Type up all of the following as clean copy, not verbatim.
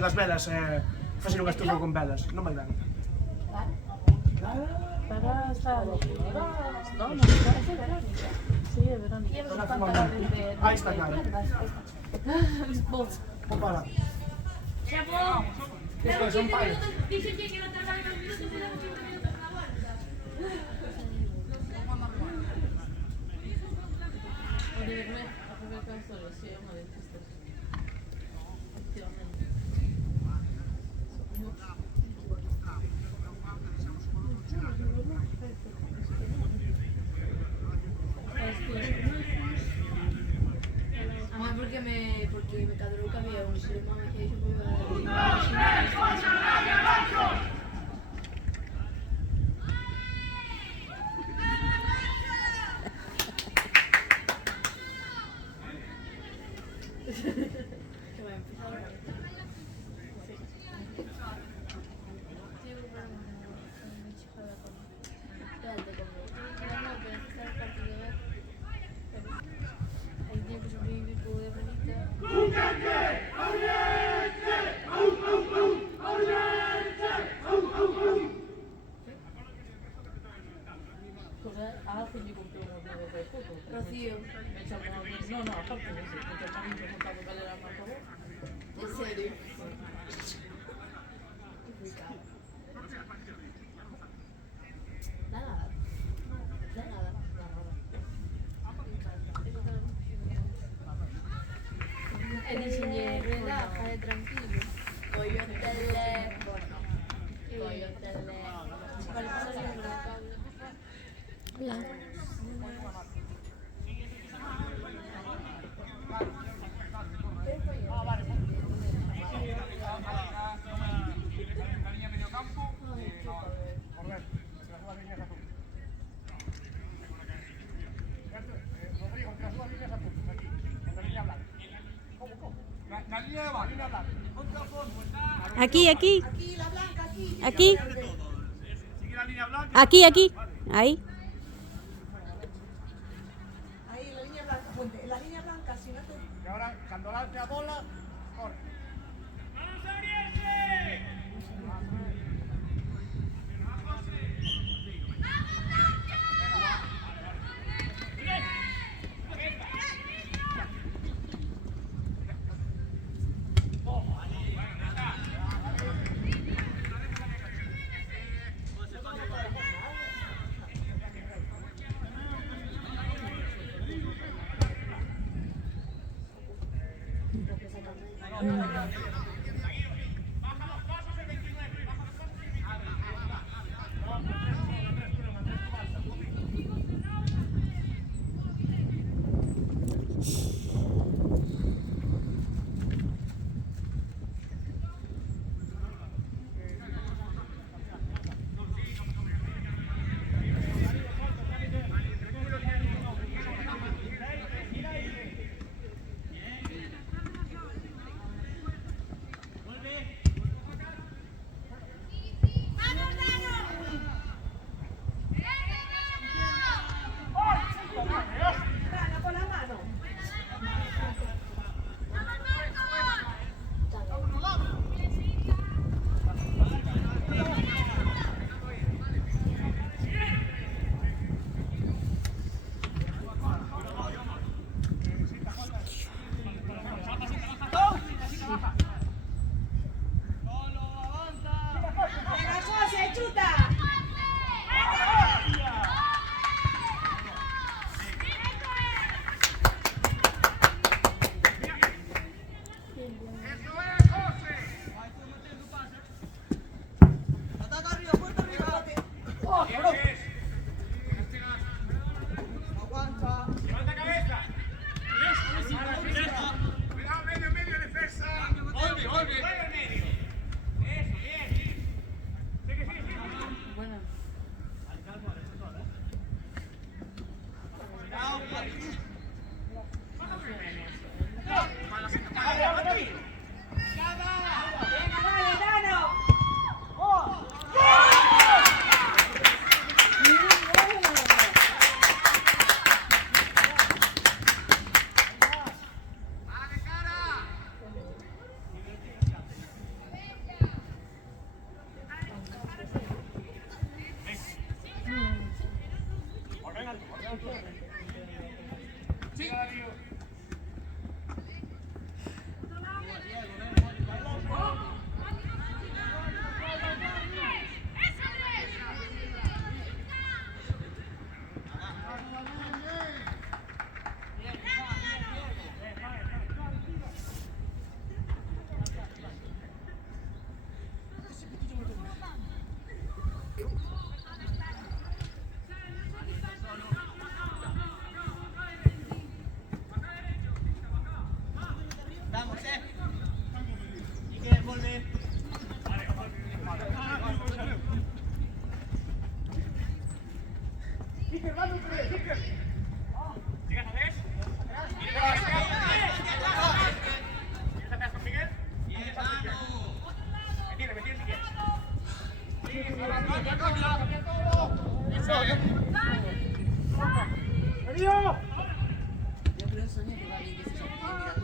das velas facer un estufo con velas, non vai dar. Para estar... No, es Verónica. Sí, es Verónica. Ahí está, claro. Vos. Para. Chapo, Despois son pai. dicen que no tardan unos minutos, tenemos 5 minutos para la vuelta. Oliver, a primer caso, sí, vamos a dentista. Efectivamente. Además porque me cadró que había un ser humano que yo me Rocío. No, aparte de eso, porque también preguntaba cuál era el marcador. ¿En serio? Nada. El diseño relaja, es tranquilo. Voy al teléfono. Voy al teléfono. Vale, pasa bien con el cable. Hola. Aquí, aquí. Aquí. Aquí, aquí. Ahí. Ahí, la línea blanca, ponte. La línea blanca, si no te... Y ahora, cuando lance a bola, corre. ¡Adiós! Yo creo, Sonia, que va bien que se sorprenda.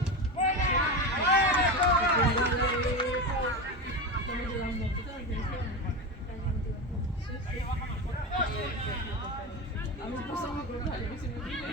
A mí me pasa muy contrario, que se me olvida.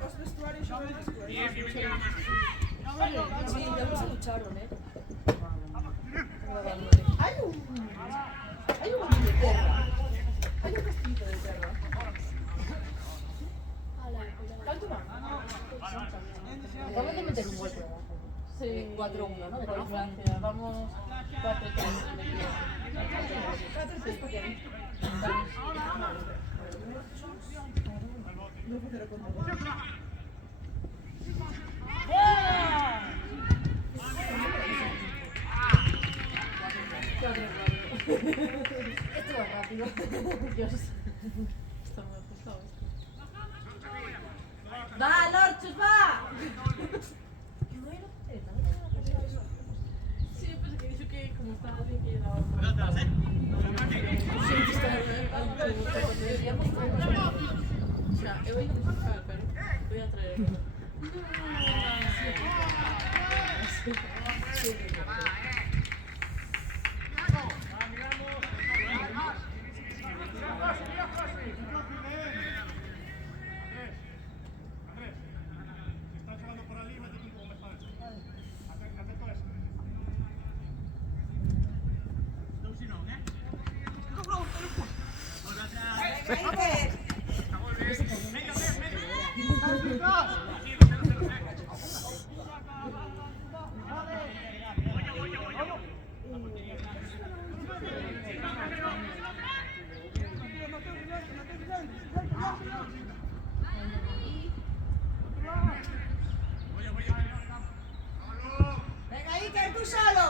Los vestuarios son los vestuarios. Sí, ya no se ducharon, ¿eh? Hay un castillo de tierra. Hay un castillo de tierra. ¿Cuánto va? Acabamos de meter un golpe. Sí. 4-1, ¿no? De Por Francia. Francia. Vamos 4-3. 4-3 ¿por qué? No fue 0 contra 2. Esto va rápido. Dios. Está muy ajustado. ¡Va, Lorchus, va! Sí, pues que he dicho que como estaba bien que era otra. O sea, he oído musical, pero voy a traer. Venga, Iker, tú solo.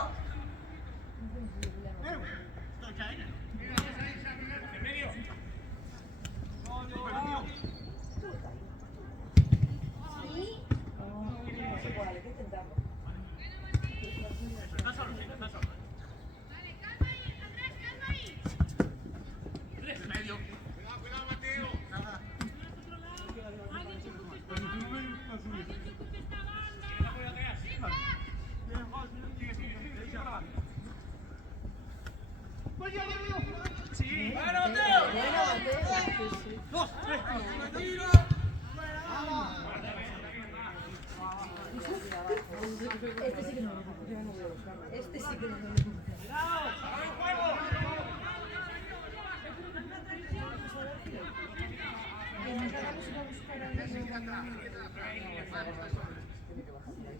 Este sí que no me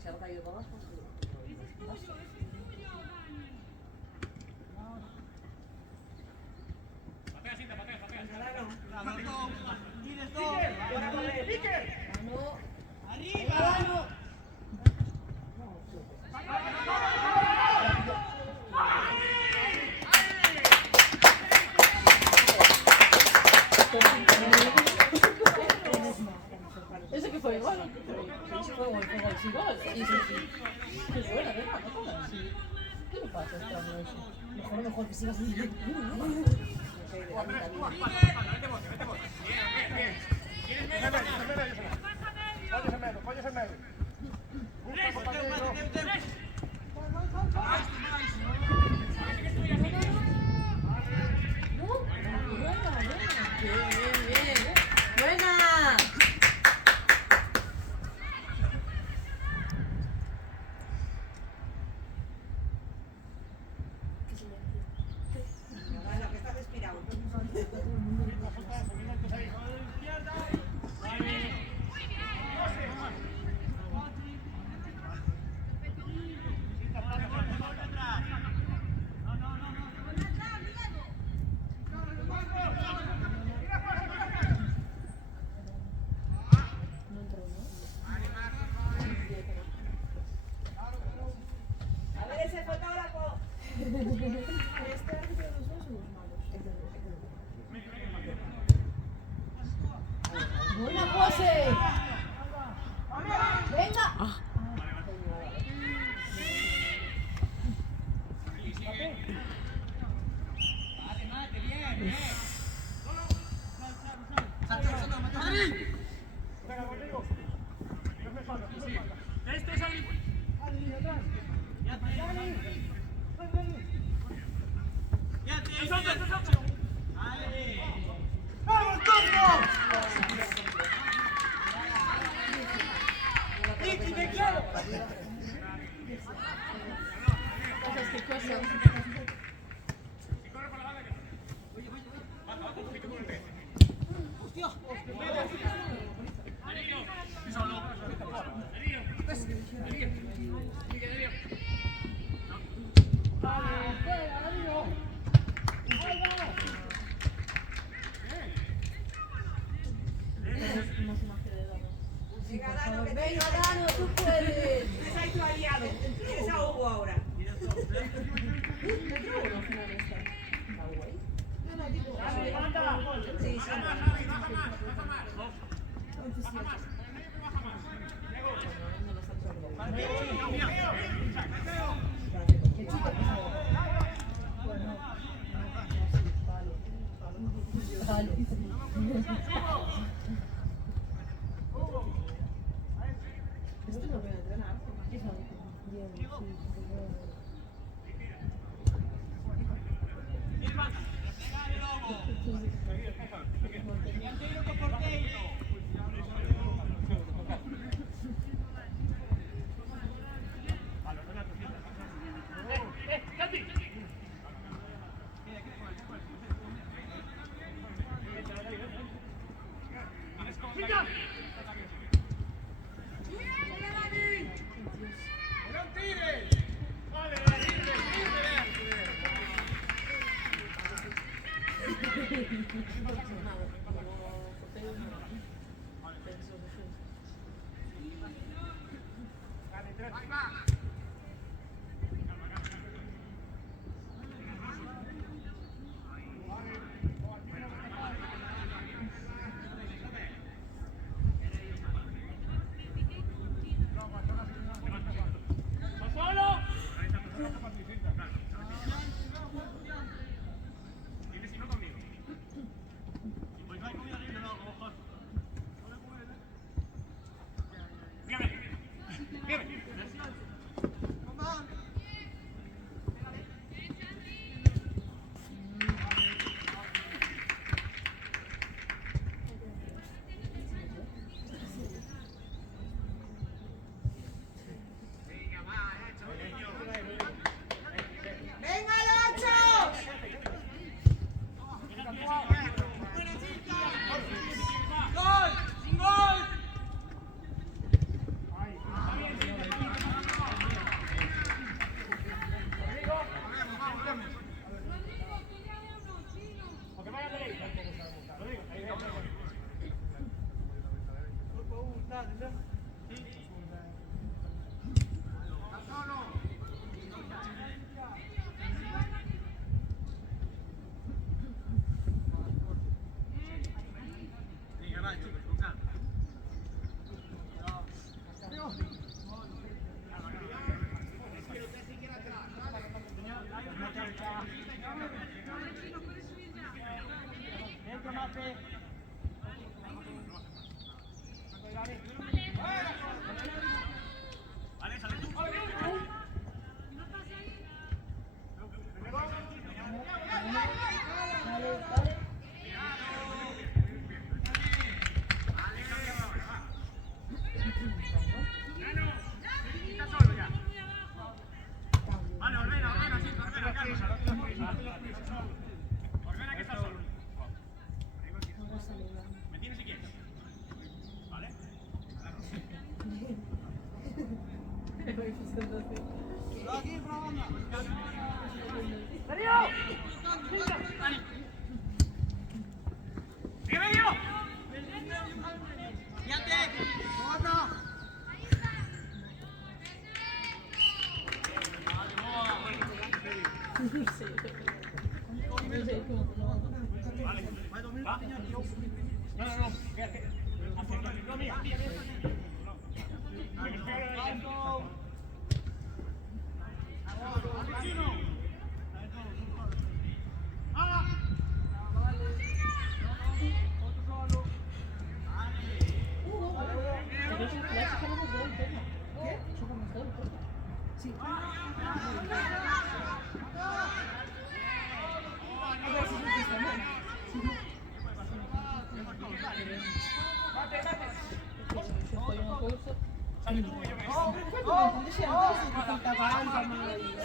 Se ha caído para abajo. Ese que fue igual. Sí, fue igual, sí, igual. Sí, sí, sí. Qué buena, venga, no todas. ¿Qué le pasa a este año eso? Mejor que sigas así. Pollos en medio. Busca compañero. ¡Buena! Bueno, que estás respirado. A ver ese fotógrafo. ¡Buena pose! ¡Venga! Venga, conmigo. No me falta, no me falta. Esto es ahí. Atrás. ¡Vamos, Torno! ¡Nicky, te claro! Venga, Dano, tú puedes. Tienes ahí tu aliado. Tienes a Hugo ahora. Sí, sí.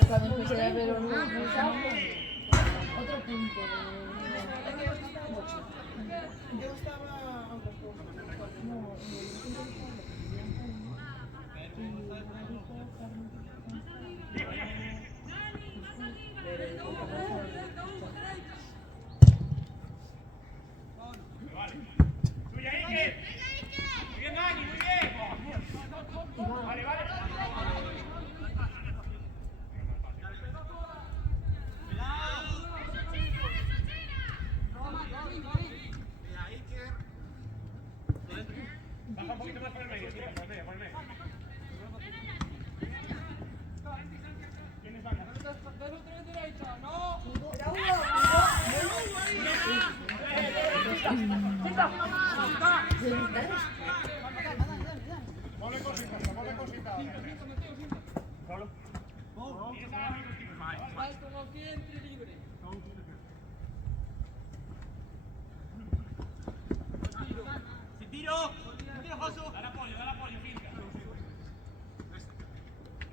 Cuando empecé a ver otro punto. Yo estaba Baja un poquito más por el medio, tira, por el medio, por el medio. ¿Tienes banda? Ponle cositas, ponle cositas. Solo. Dale apoyo, finca.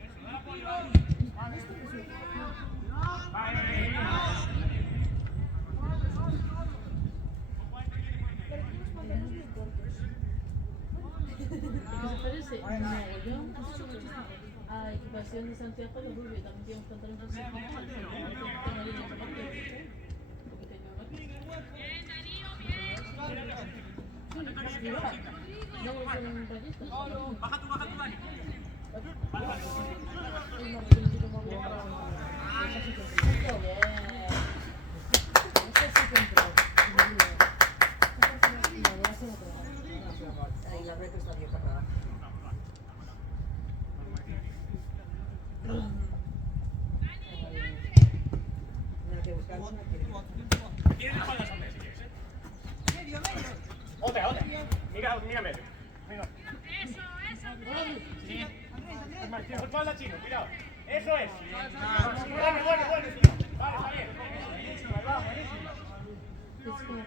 Eso, dale apoyo. Se parece mogollón a equipación de Santiago de Rubio. También tiene un pantalón así. Baja tú, Dani. Vale. Ahí la breca está bien parada. No hay que buscar una que... ¿Quieres la espalda también, si quieres, Otra. Mira medio. Mira. Sí. Tienes espalda, chino, cuidado. Eso es. Bueno, tío. Vale, está bien. Ahí va, buenísimo. Es como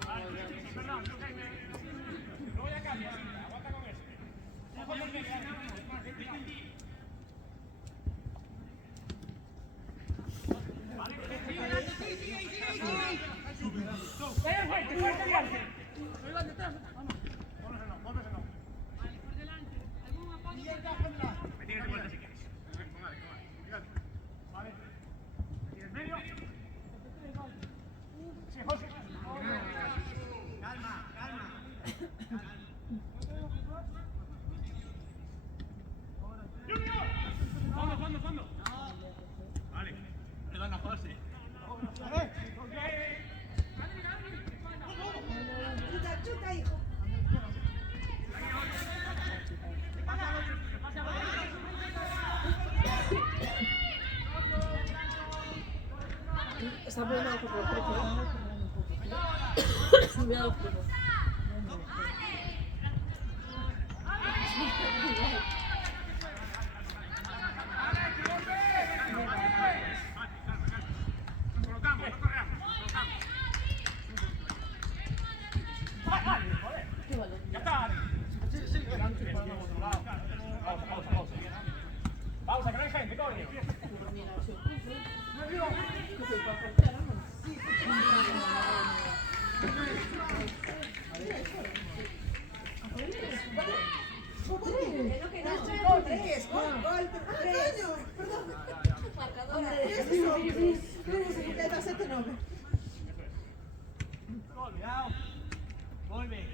falla, Luego ya cambia, aguanta con eso. Ojo por medio, fuerte adelante. Pónselo. Me tienes de vuelta si quieres. Vale. ¿Tienes medio? Sí, José. Calma. Fondo. Vale. Le dan a José. Chuta, hijo. Está bueno por lo que cuidado. Colocamos, no corramos. Joder. Qué valor. Ya está. Sí. Pausa, que no hay gente, coño. Mira, Deve essere te nome. Volve.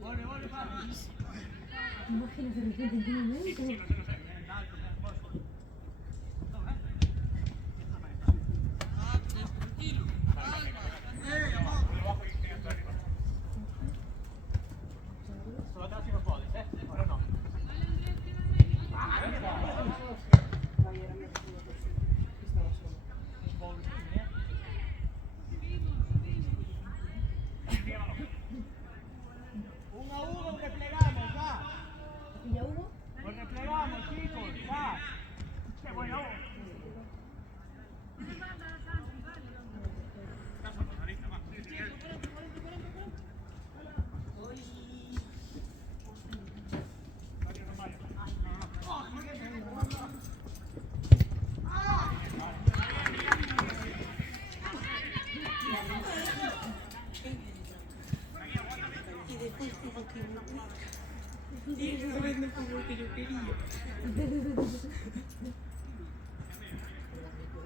Volve, Fabio. Imagínate de repente en qué momento. Solo atrás si no puedes, ahora no. Uno a uno, replegamos, va. ¿Ya hubo? Nos replegamos, chicos, va. Qué bueno.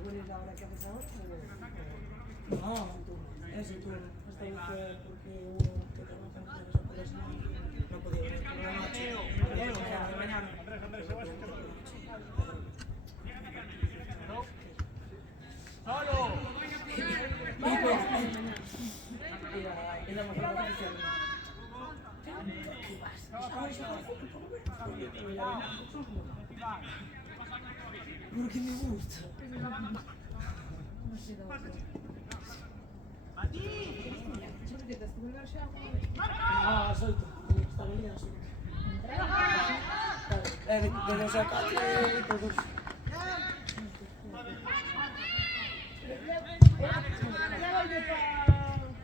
¿Cuál es la hora que haces ahora? No, ese turno. Esta vez fue porque hubo que trabajar con esa persona. No podía venir por la noche. De mañana. Andrés, se va a hacer. ¡Solo! Y la mejor noticia. ¿Qué vas? Ahora ya va a hacer porque me gusta. Ah, solto. Está bien, solto. De los sacados y todos.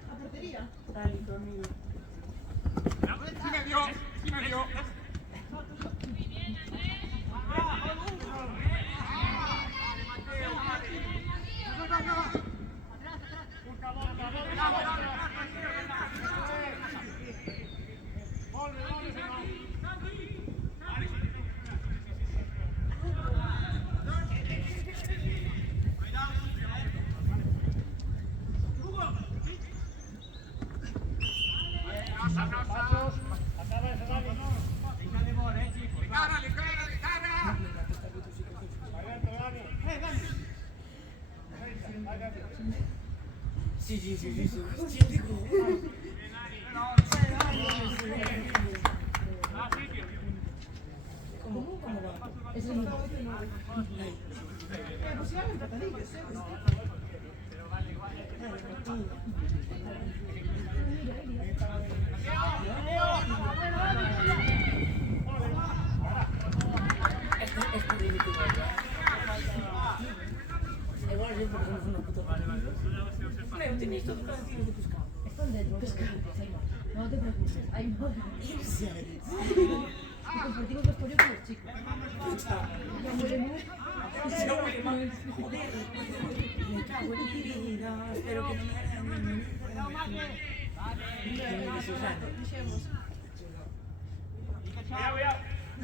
A portería. Dale, conmigo. Sí me dio. Sí. ¿Cómo va? Es el mismo. Pues ya me empatadillos, Esto de YouTube. Igual yo porque somos una puta familia. Pero tenéis todo para decir de pescado. Están dentro, no te preocupes, hay más. No te preocupes, hay más. ¿En serio? Y compartimos vestuario con los chicos. Puta. Ya huele Yo huele mal. Joder. Me cago en mi vida. Espero que no me hagan ni Susana. Diciamo,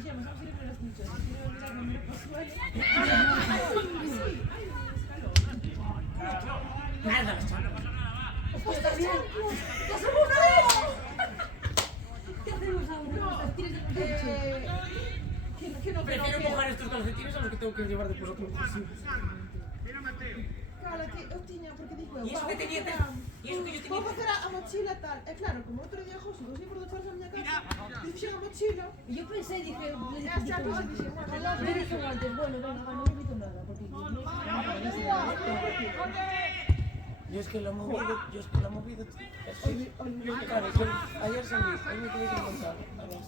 siamo sempre nella stazione. Non mi posso Nada, las chapas. ¡Estás bien! ¡Ya somos tres! ¿Qué hacemos ahora? ¿Las tienes de pecho? che non Prefiero mojar estos calcetines a los que tengo que llevar después a otro curso. Cálate, Otiña, porque digo, Y eso que tenía tres. Y eso que yo vou tenía. facer a mochila tal. E claro, como outro día José, vos por dos horas a miña casa, fixen a mochila. Y yo pensé, dije, le E dije, as chapas e dixen, bueno, las me dijeron antes, bueno, venga, no me invito nada, porque Yo es que lo he movido. Claro, ayer salí, hoy me tuve que levantar a las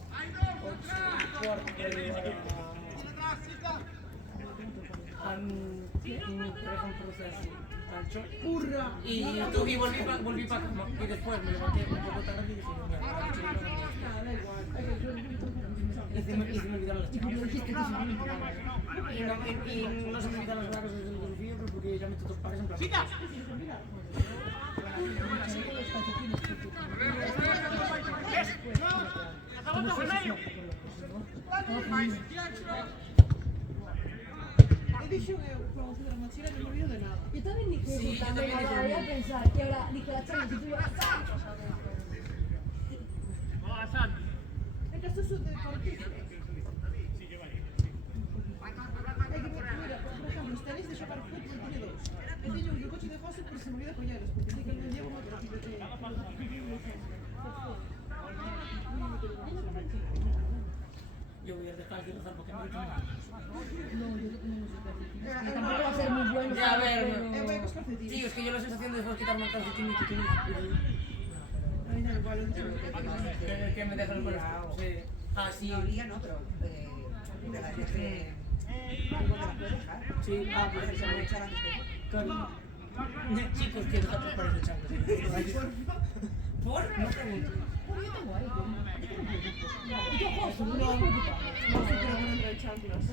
8:15 para llevar a mi pareja en proceso al choque. burra. Y volví para cama. Y después me levanté un poco tarde y dije, mira, ahora he hecho una mierda. Nada, da igual. Hai que ser Y se me olvidaron las chicas. Y no se me olvidaron las vacas desde el golfillo, pero porque ya meto dos pares en plan. dixo que cuando fui a la mochila no me olvido de nada. Yo también dije Sí, eso, yo también también dije ahora voy a eso. pensar. Y ahora dije la charla, si tú ibas a... Vamos, Santi. Es que esto es deportista. Sí, lleva ahí. Hai que ver, mira, por exemplo, os tenis de xogar fútbol tiene dos. E teño un coche de José, pero se me olvida colleros, porque dice que el Diego me parece que... Yo voy a dejar de rozar porque no he hecho No, nada. yo tampoco va a ser muy bueno. Ya, a ver, Eu vai cos calcetines. Tío, es que yo la sensación de después quitarme el calcetín y que tiene Ai, da igual, eu dixo que me dejan con esto. Sí. Ah, sí. No, liga no, pero de las veces que algo te las puedes dejar. Sí, ah, Puedes pues se me echar antes que tú. Claro. Chicos, que deja tres pares de chanclas. ¿Por? No pregunto. Pero yo tengo ahí, ¿y qué José? No, No, no sé pero bueno entrar chanclas.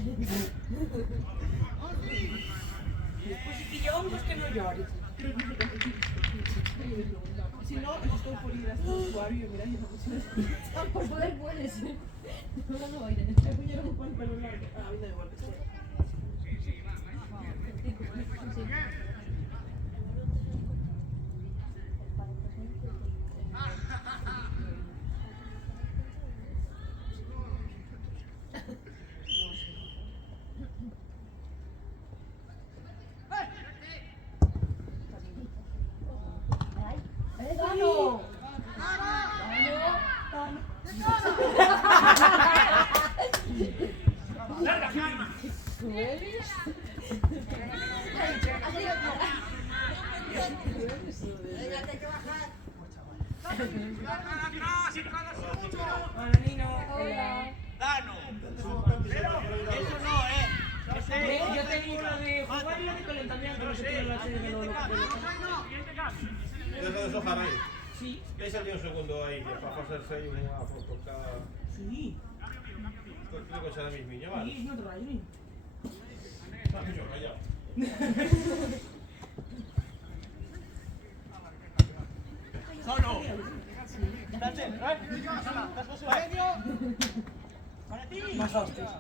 Pues sí que yo hongos que no llores. Si no, estou por ir hasta o acuario e mirar esa mochila. por poder puedes. No, no va a ir en E puñeron un pantalón largo. Ah, a mí da igual que sea. ¡Gano! ¡Larga, Jaime! Venga, que hay que bajar. Hola, Nino. Hola. ¡Dano! Pero eso no, Yo tengo lo de jugar y lo de calentamiento. No sé qué es la serie de lo Siguiente cambio. Deja de sojar aí. Sí. Deixa-lhe un segundo aí, que para facerse aí unha foto cada... Sí. Creo que será mismiña, vale? Sí, no te vayas, Nino. Ah, yo, callao. Solo. Date, ¿eh? Das José medio. Para ti. Más hostias.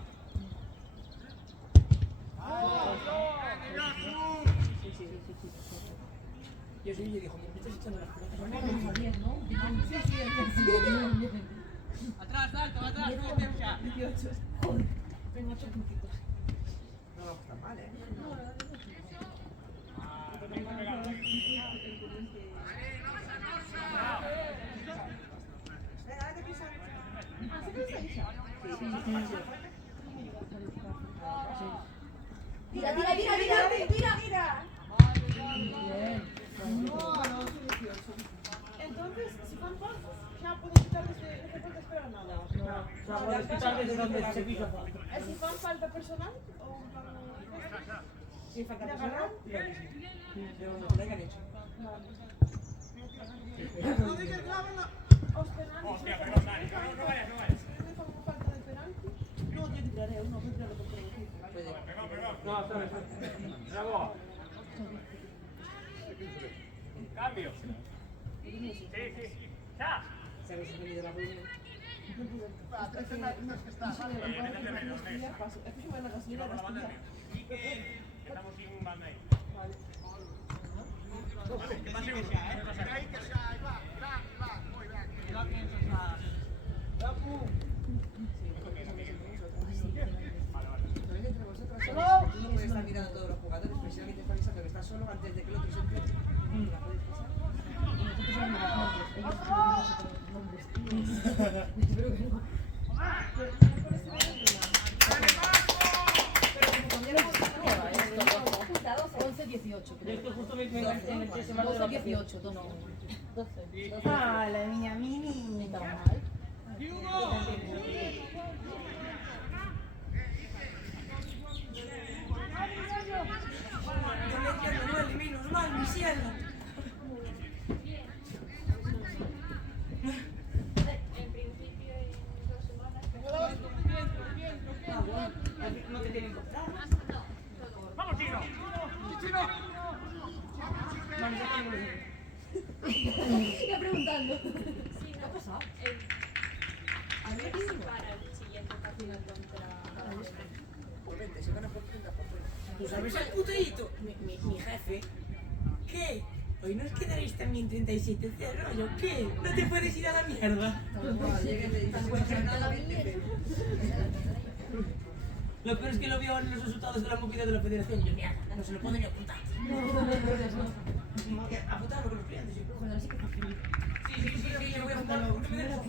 Yo sí, yo dijo, me estás echando las pelotas. Vamos a 10, ¿no? Sí, bien. Atrás, alto, atrás. Vete ya. 18. Tengo 8 puntitos. No, está mal, ¿eh? Venga, vete prisa. Tira, tira. Bien. No, no, soy 18. Entonces, si fan pasos, ya puedo quitar desde no falta esperar nada. No, puedes quitar desde donde se pisa falta. Si fan falta personal o Si falta ¿De personal, agarrar? lo mismo. De donde te lo hayan hecho. os penaltis. Hostia, perdón, Dani. No vayas, no vayas. Si me fan falta de penalti, no, yo tiraré uno, voy a tirarlo por todo el equipo. Puede. Perdón. No, espera. Bravo. Cambio. Sí. ¡Ya! Si habéis venido la reunión. Es que paso. Es que si me la gasolina la estudiar. Estamos sin banda ahí. Vale. Que pase uno. También entre vosotros, ¿sabéis? Tú no puedes estar mirando a todos los jugadores, pero si alguien te está avisando que estás solo antes de que el otro se entere, la puedes pasar. Nosotros sabemos los nombres. Ellos no sabemos los nombres. Espero que no. Apuntados 11-18, creo. Esto justo me en el que se me ha dado la 12-18, 12. 12. Ah, la niña mini. No estaba mal. No me entiendo, no, menos mal, mi cielo. En principio, en 2 semanas. Ah, bueno, no te tienen que comprar. ¡Vamos, Chino! Vale, ya tengo los Sigue preguntando. Sí, ¿Qué ha pasado? A ver si para el siguiente partido contra. Por 20, se gana por 30 por 30. ¿Tú sabes el puteíto? Mi jefe. ¿Qué? ¿Hoy nos quedaréis también 37-0? ¿Yo qué? ¿No te puedes ir a la mierda? Llega y te dice, "Bueno, nada, vete". Lo peor es que lo vio en los resultados de la movida de la federación. Yo, mierda, no se lo puedo ni apuntar. Apuntarlo con los clientes. Joder, sí que fácil. Sí, yo voy a apuntarlo. ¿Por qué me dejas?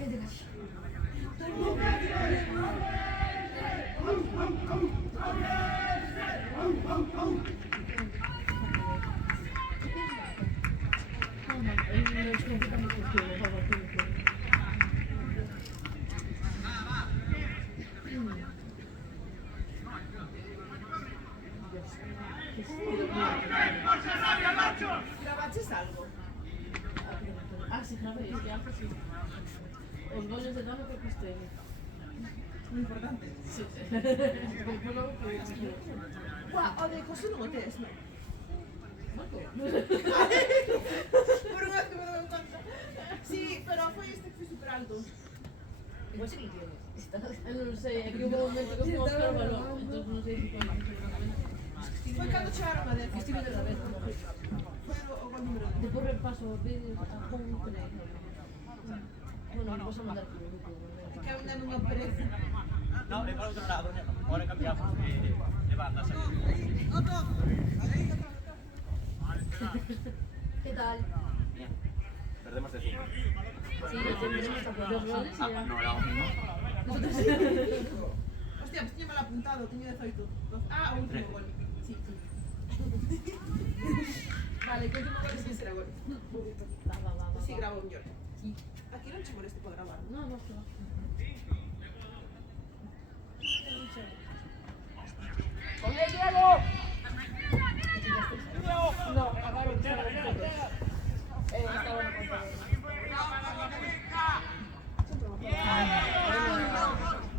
¿Grabaches algo? Ah, sí, grabé, es que antes sí. Os goles de dano que fuiste. Muy importante. Sí. Guau, o de José non o tes, non? Marco. Por unha vez que me dou en conta. Sí, pero foi este que foi super alto. Igual sí que tienes. Non sei, é que hubo un momento que fomos para o balón, entón non sei se foi exactamente. Foi cando chegaron a 10. Estive outra vez, como foi. Foi o gol número 2. Depois repaso vídeos a Juan Cunei. Bueno, vamos a mandar por el grupo. É que a unha non me pereza. No, es para otro lado, ¿no? Ahora cambiamos de banda. ¿Qué tal? Bien. Perdemos de 5. Sí, tenemos dos goles y ya. No, era uno. Hostia, pues tiña mal apuntado, teño 18. Ah, o último gol. Sí, sí. Vale, que último gol sí será gol. Va. Sí, grabo un lloro. Aquí non che moleste para grabar. No, no, no. ¡Oye, Diego! No, acabaron. Está bueno con todo.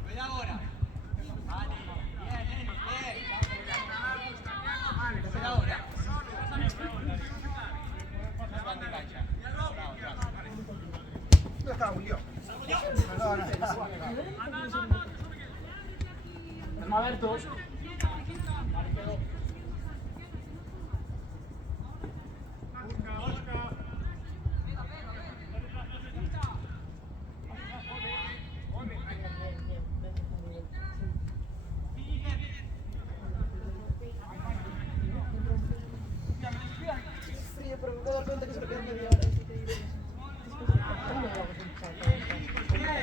Cuidado ahora. Vale, bien. Cuidado ahora. No van de cancha. Ya está, Julio. Alberto. Frío, pero me puedo dar cuenta que se me queda media hora.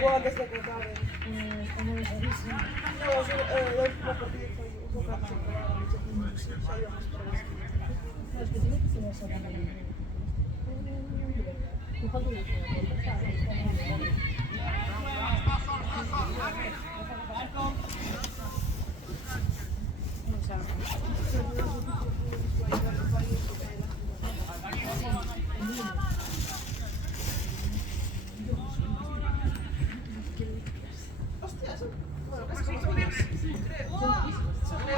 Guau, antes de que acabe. No, o sea, la última partida foi un pouco antes de acabar, xa íbamos para eso. No, es que tiene que ser esa también. Hostia, son... Bueno, casi como son 10. Creo. Son 10.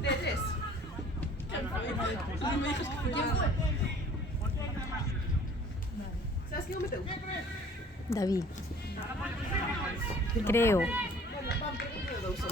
De 3. ¿Sabes quién o meteu? David. Creo. Bueno, van, pregunto de 2 só.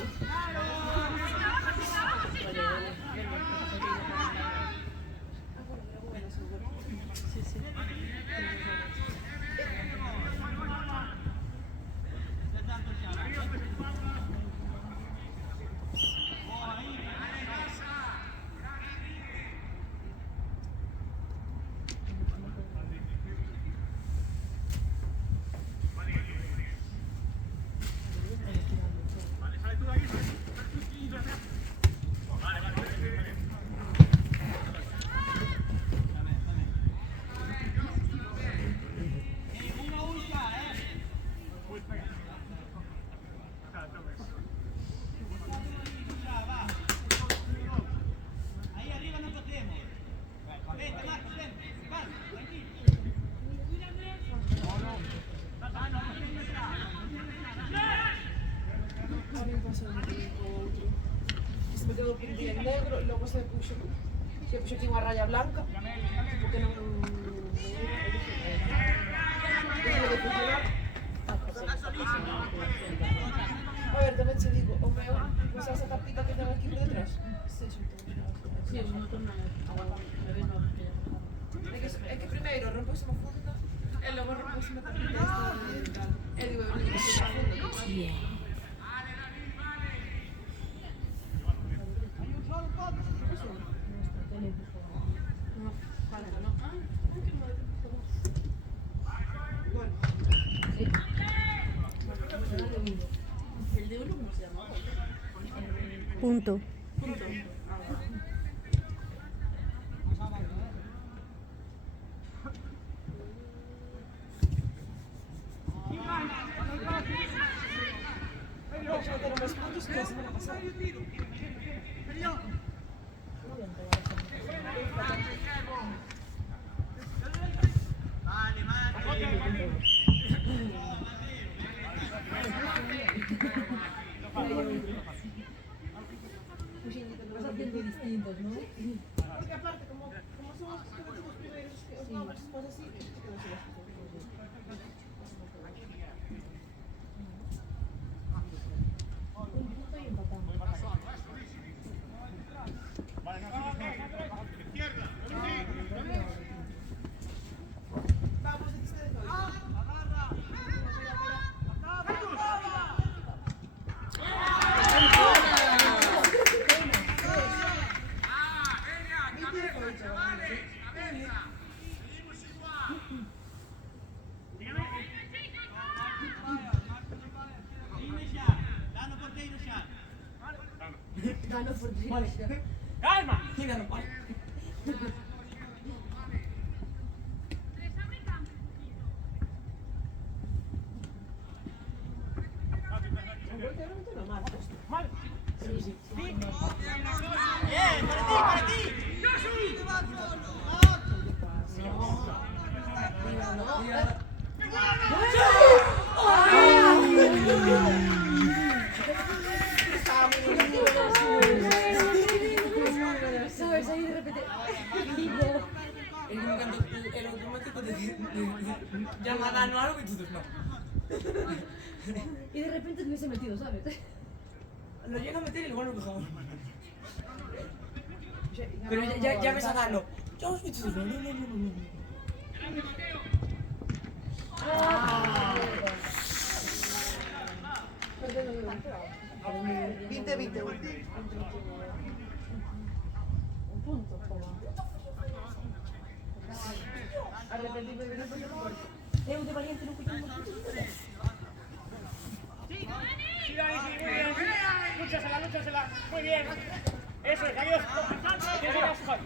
negro y luego se puso aquí una raya blanca. Porque no a ver, también te digo, o peor, pues esa tapita que tengo aquí por detrás. Sí, nosotros no. É que primeiro rompose uma funda e logo rompose uma tapita esta. E digo, eu non sei a funda. El de uno, ¿cómo se llamaba? Punto. Já deram mais pontos que a semana passada. Vas haciendo distintos, ¿no? Porque aparte, como somos os primeiros os novos, pues así, Un punto y empatamos. vamos a estar de todo. Gano por ti. ¡Calma! Mira, no vale. ¡Mal! ¿Sabes? Ahí de repente. El automático de llamada no algo y tú dices no. Y de repente te hubiese metido, ¿sabes? Lo llega a meter y luego lo dejamos. Pero ya ves a Gano. Ya os dices no, no, no, no, no. Vinte. Un punto, joder. Eu de valiente no cuchillo. Sí, Dani, sí, muy bien. Lúchasela. Muy bien. Eso es, adiós. Tienes que ir a su casa.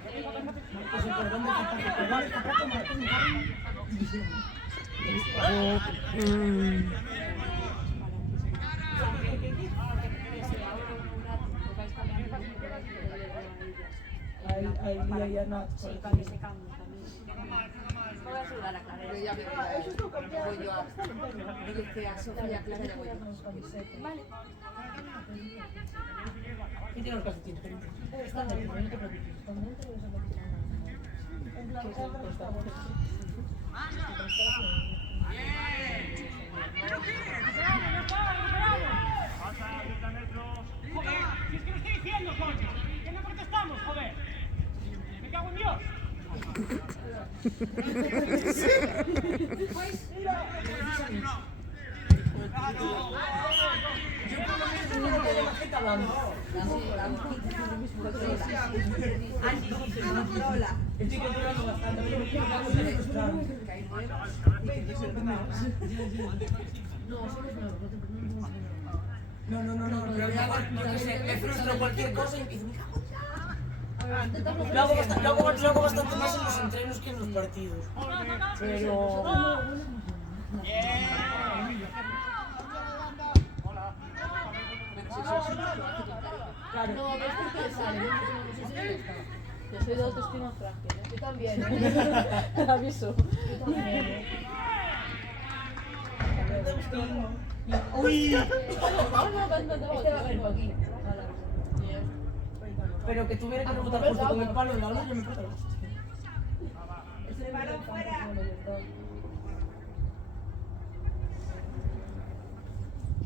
Ahí ya no. Sí, cambio ese cambio también. Voy a saludar a Clara. Yo ya me voy yo a... Oye, que a Sofía y a Clara le voy yo. Vale. ¿Quién tiene los calcetines? Está bien, no te preocupes. Cuando entre vas a meter en plan, Joder, si es que lo estoy diciendo, coño. Que no protestamos, joder. Me cago en Dios. Estoy controlando bastante, pero me quiero frustrar. no, somos nuevos, no te preocupes. No, pero me hago, yo qué sé, me frustro cualquier cosa y empiezo, me cago en Lo Lo hago bastante más en los entrenos que en los partidos. Pero... Claro. No, pero es porque sale, no sé si está. Yo soy de autoestima frágil, ¿eh? Yo también. Te aviso. Yo también. ¡Uy! Este va a verlo aquí. Pero que tuviera que rebotar justo con el palo de la luna, yo me parto la hostia. Balón fuera.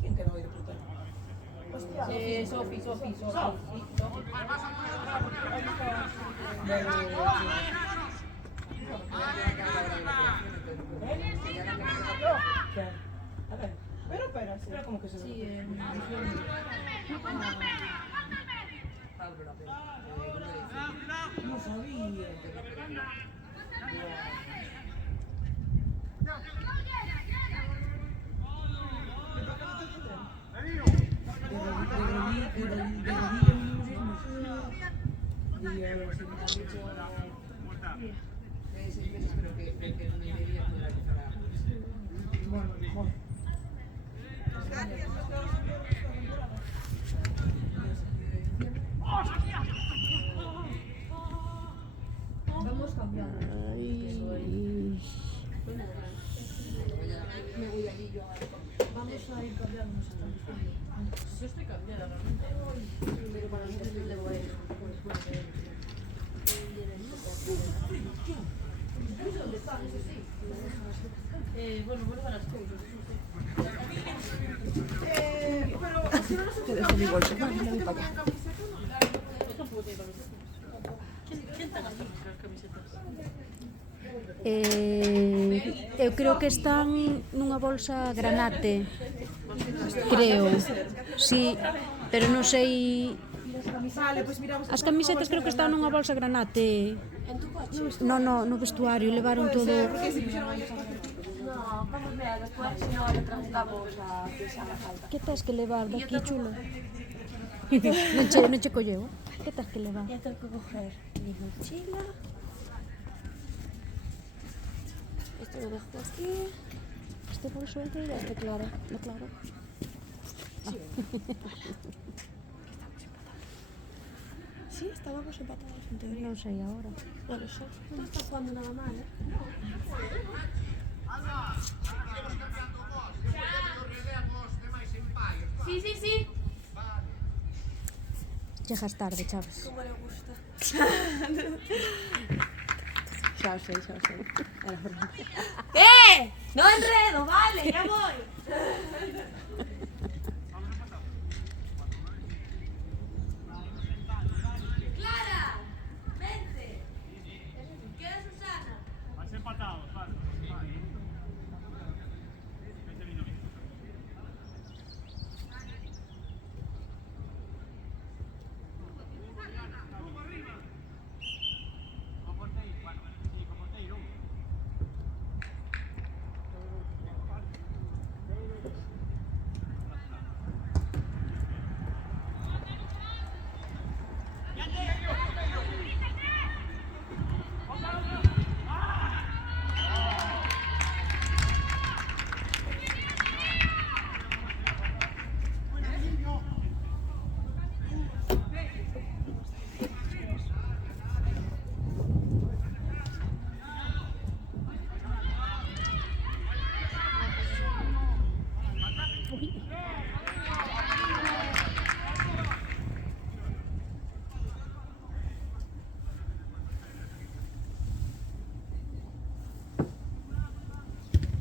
¿Quién quedó ahí de puta? Hostia. Sofi. ¿Qué? A ver, Pero espera, sí. espera como que se Sí, ve. Pablo, la pena. No sabía. De 6 meses, pero que no debería poder empezar a... Bueno, mejor. Vamos cambiando. Me voy allí yo a... Vamos a ir cambiando. Yo estoy cambiada realmente. Pero para mí es el de Boel. ¿Dónde están? Eso sí. Bueno, vuelvo a las cosas. Pero si no nos Te dejo mi bolso, va, me voy para allá. ¿Quién te ha ganado las camisetas? Eu creo que están nunha bolsa granate. Creo. Sí, pero non sei. Vale, pues miramos. As camisetas creo que están nunha bolsa granate. No vestuario, levaron todo. Porque si pusieron ahí espacio. No, vamos a ver, después si no le preguntamos a que se haga falta. Que tes que levar daqui, chulo? Non che colleu. Que tes que levar? Ya tengo que coger mi mochila. Esto lo dejo aquí. Este bolso entra e este claro. No claro. Sí, estábamos empatados en teoría. Non sei agora. Bueno, eso no está jugando nada mal, ¿eh? Sí. Chegas tarde, Chaves. Como le gusta. Xa o sei. Era broma. ¿Qué? No enredo, vale, ya voy. Clara, vente. Queda Susana. Vais empatados, vale.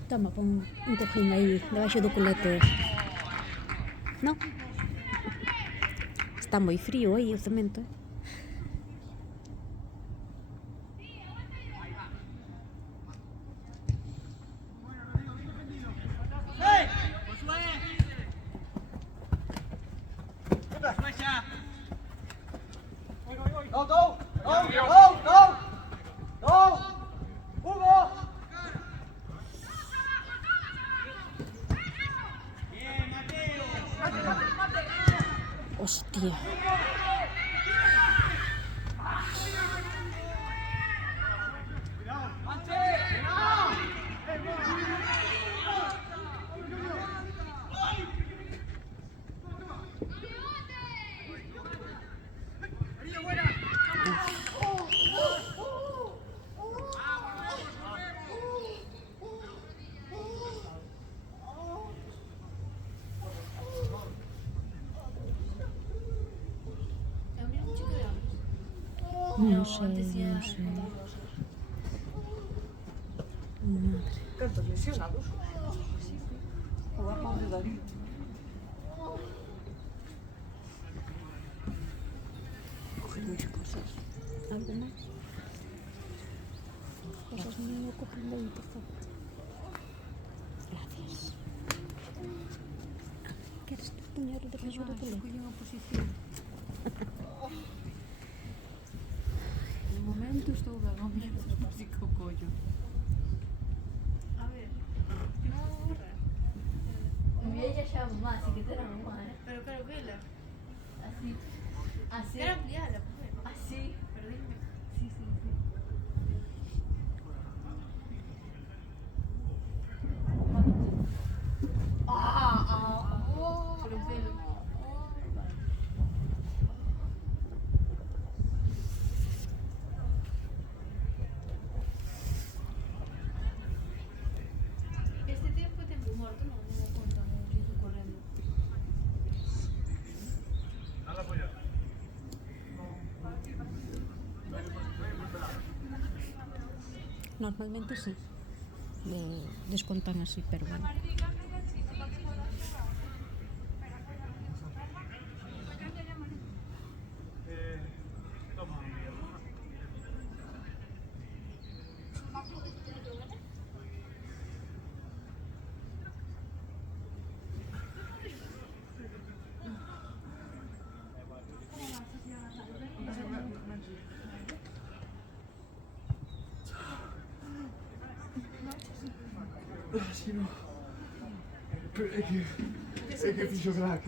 Toma, pon un cojín aí, debaixo do culete. No? Está moi frío aí o cemento, eh? Hostia. No sé, antes ya no sé. otras cosas. Madre. Tantos lesionados. Joder, pobre David. Coger mis cosas. ¿Algo más? Cosas mías, cogen de ahí, por favor. Gracias. ¿Quieres tu puñado de ayuda de Escollo en oposición. De momento estou ben, ao menos así que o collo. A ver, no aburre. Mi ella ya mamá, así que te la mamá, ¿eh? Pero claro, vela. Así. Así. Quero ampliarla, pues. Así. Pero dime. Sí, sí, sí. Pero pelo. Este tiempo é tempo morto, non me contan o que estou correndo. Normalmente sí. Descontan así, pero bueno. Sì, no. È che figlio crack.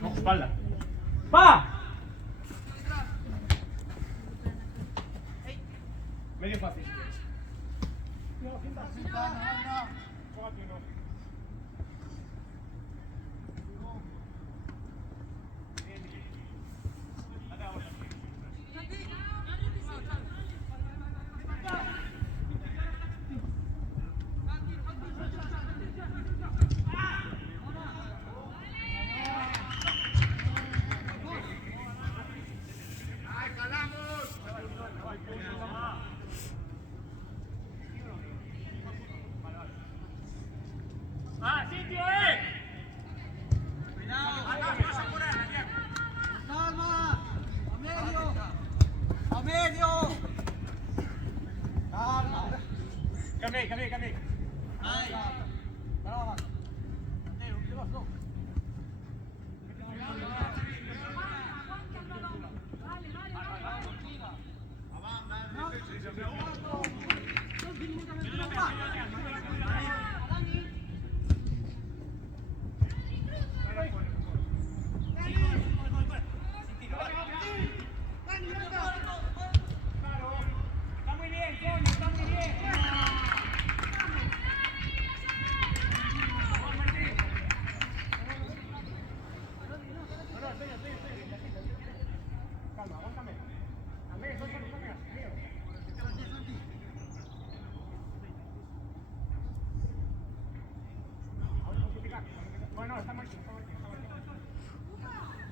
No, espalda. ¡Pa! Medio fácil. Póngate uno. Date ahora. ¡Ah, sitio, Cambie. Está muy bien, coño, está muy bien. Calma, aguántame. Andrés, suéltame. Bueno, está mal.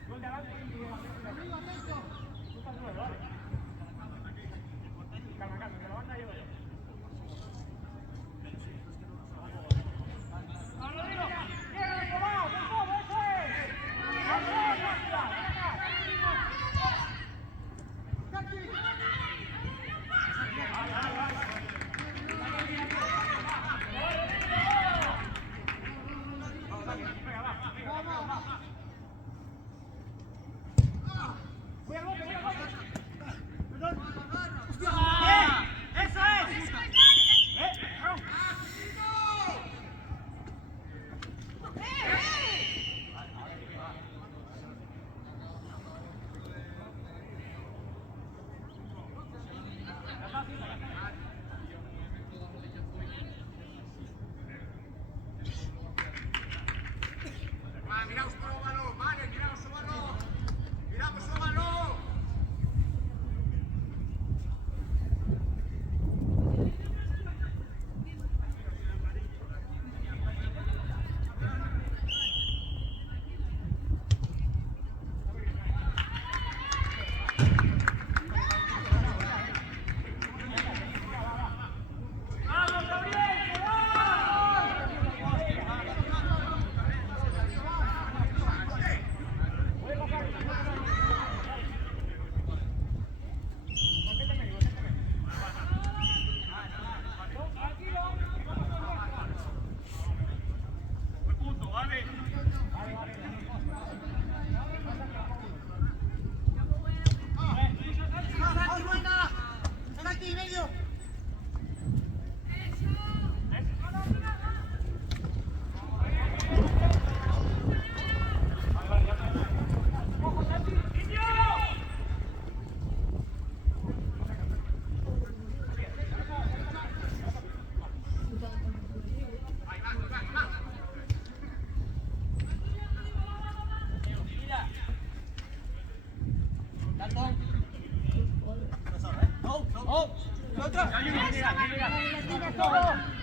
Gol de adelante y tú estás nuevo, vale. Calma, que la banda llevo yo.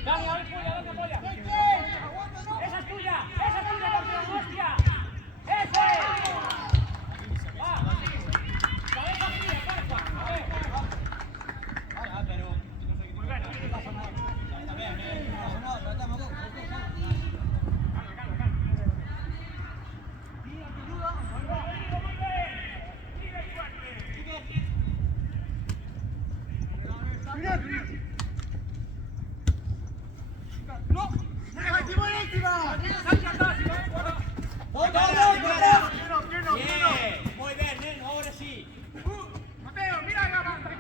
Dale, apoya. Esa es tuya, campeón, hostia. Bien, muy bien, neno, ahora sí. Mateo, mira acá, Mateo.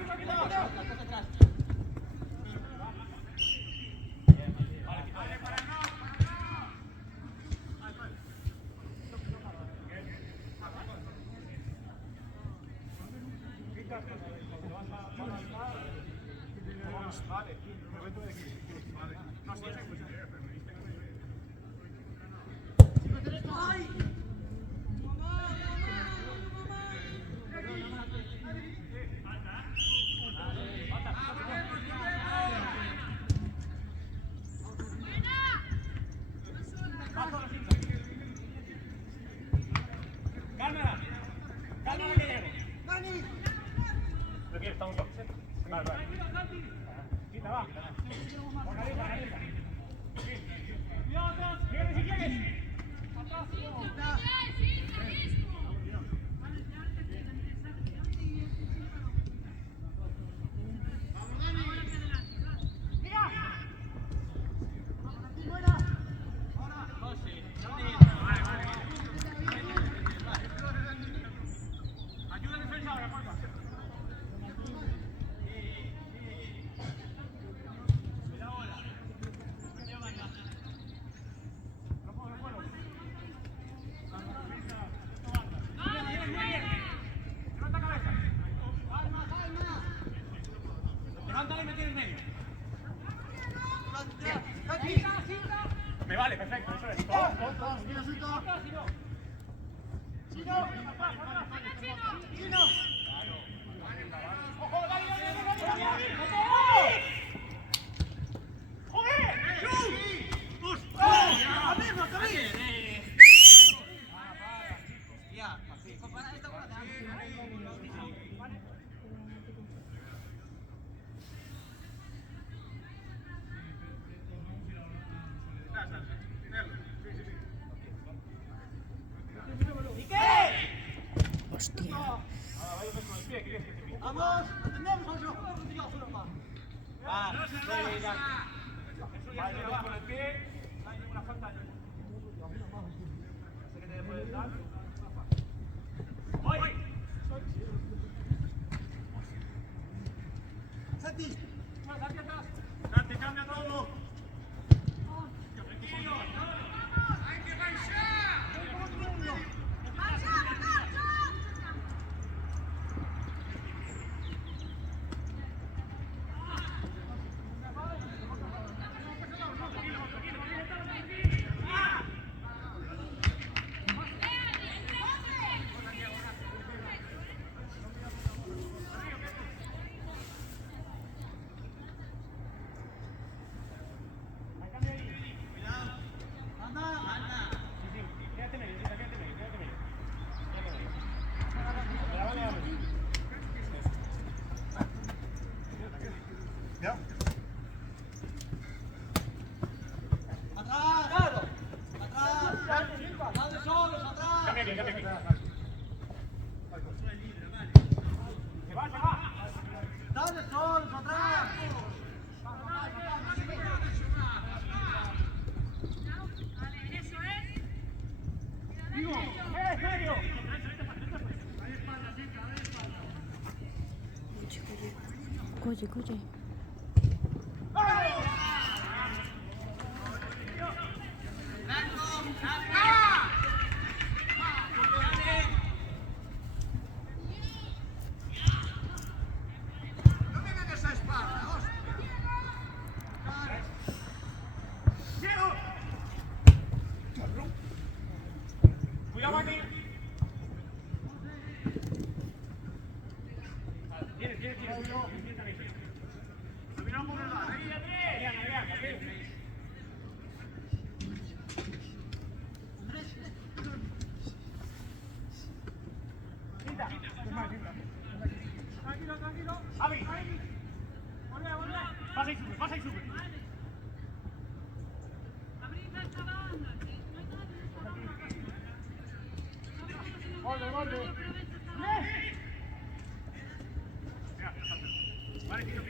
Cálmala que llego. ¿Lo quieres? Estamos dos. Vale. Quita, va. Organiza. ¿Quieres si quieres? Ayuda defensa ahora, porfa. Levanta cabeza. Levántala y mete en medio. Me vale, perfecto, eso es. ¡Ojo, dale! ¡Joder! Hostia. ¡Vamos! ¡Atendemos, Oso! ¡Va! Vale, va con el pie. Hay una falta. No sé qué te puedes dar. ¡Voy! ¡Santi! ¡Santi atrás! ¡Santi, cambia todo! ¡Hay que ganchar! Coche. Cuidado, Mati. Tienes. Mira un poco más. Ahí, Adrián. Quita. Tranquilo. Avi. Volve. Pasa y sube. Gol. Vale, Quito.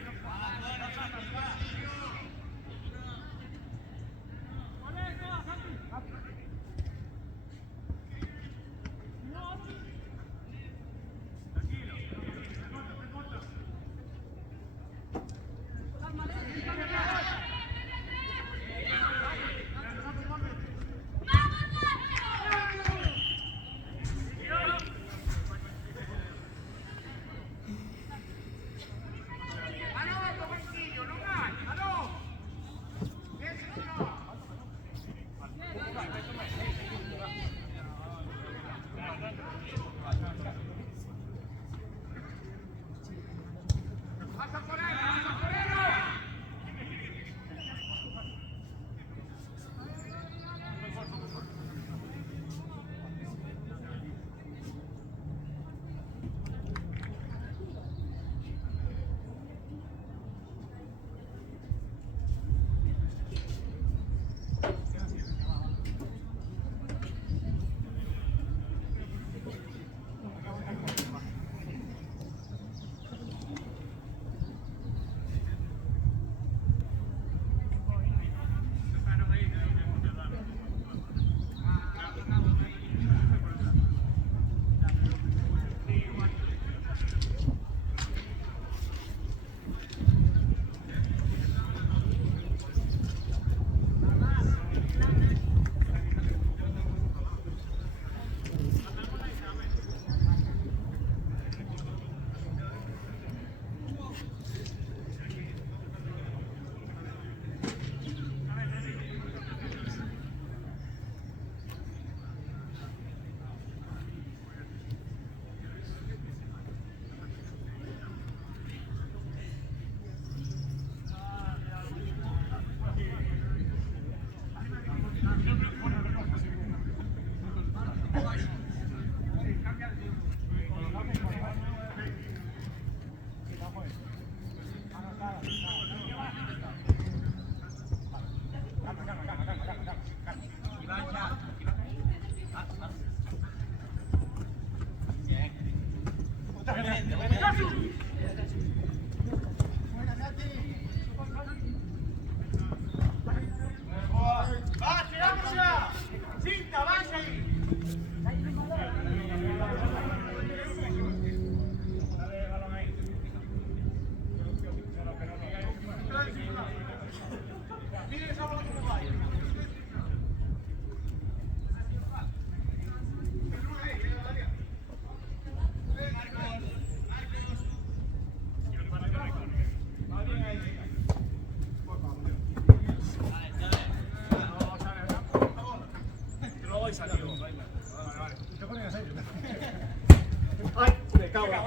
¡Ay! Me cago en la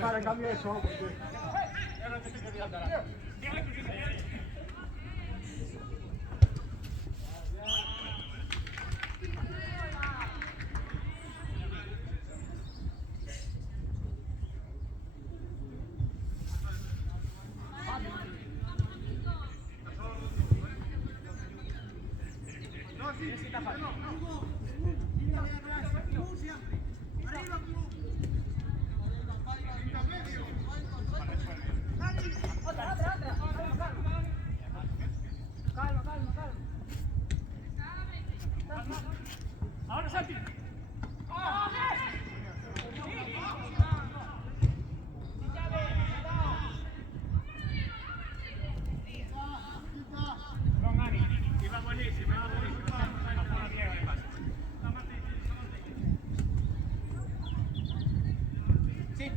para, cambio eso. Ahora Santi. Iba buenísimo, Sí.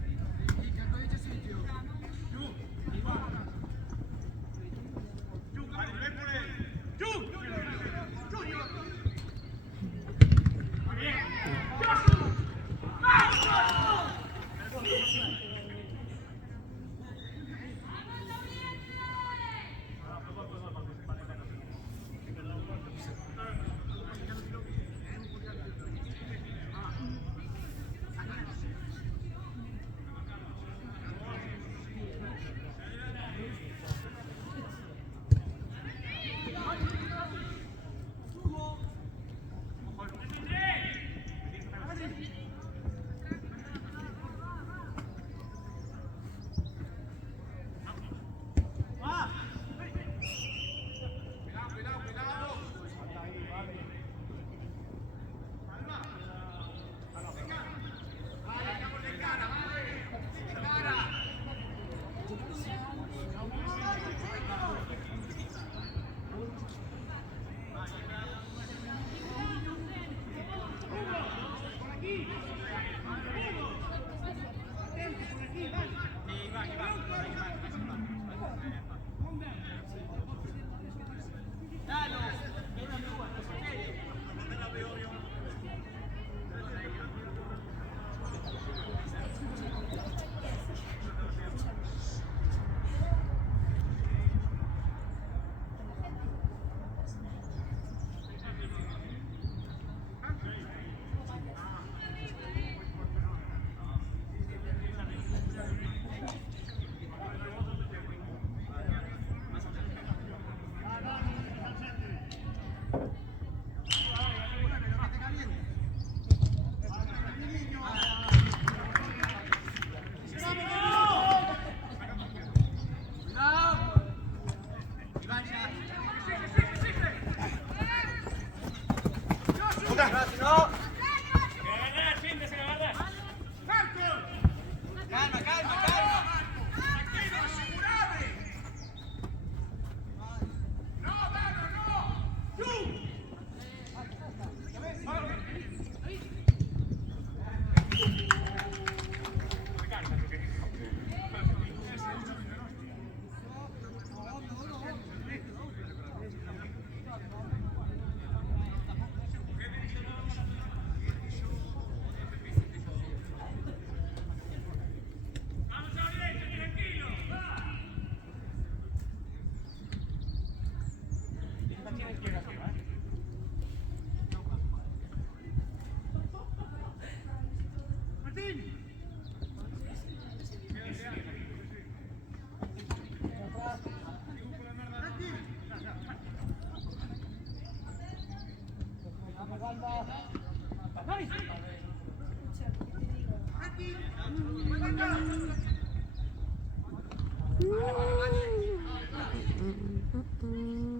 Mm-mm.